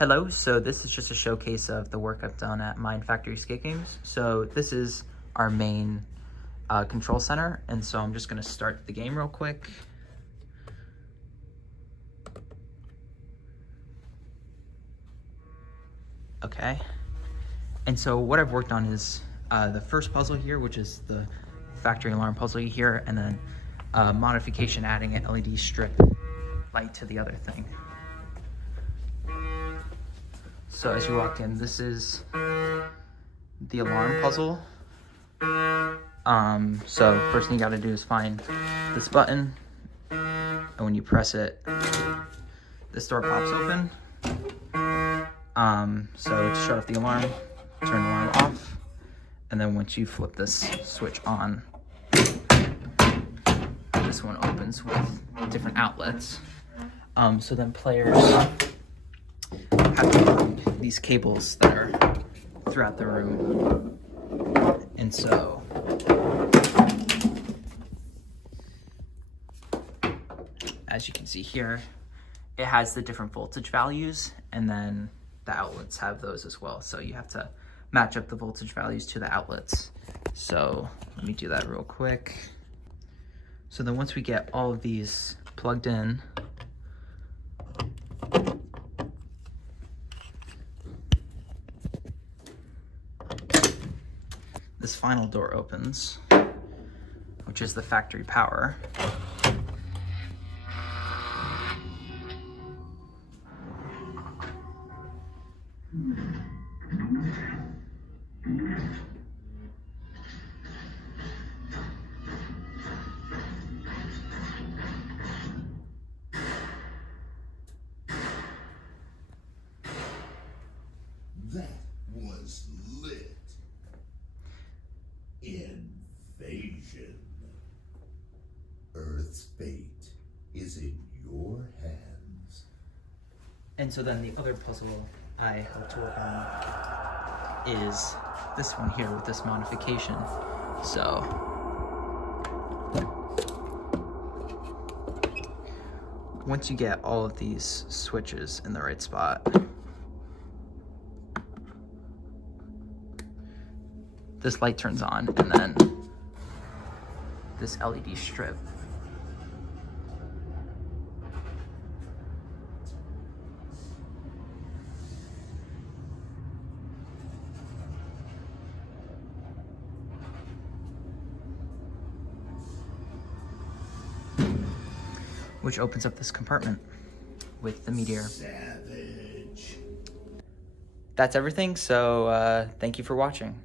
Hello, so this is just a showcase of the work I've done at Mind Factory Skate Games. So this is our main control center, and so I'm just going to start the game real quick. Okay, and so what I've worked on is the first puzzle here, which is the factory alarm puzzle here, and then modification adding an LED strip light to the other thing. So as you walk in, this is the alarm puzzle. So first thing you gotta do is find this button, and when you press it, this door pops open. So to shut off the alarm, turn the alarm off, and then once you flip this switch on, this one opens with different outlets. So then players have to find these cables that are throughout the room. And so as you can see here, it has the different voltage values, and then the outlets have those as well. So you have to match up the voltage values to the outlets. So let me do that real quick. So then once we get all of these plugged in, this final door opens, which is the factory power. That was lit. Invasion. Earth's fate is in your hands. And so then the other puzzle I hope to work on is this one here with this modification. So once you get all of these switches in the right spot, this light turns on, and then this LED strip which opens up this compartment with the meteor. Savage. That's everything, so thank you for watching.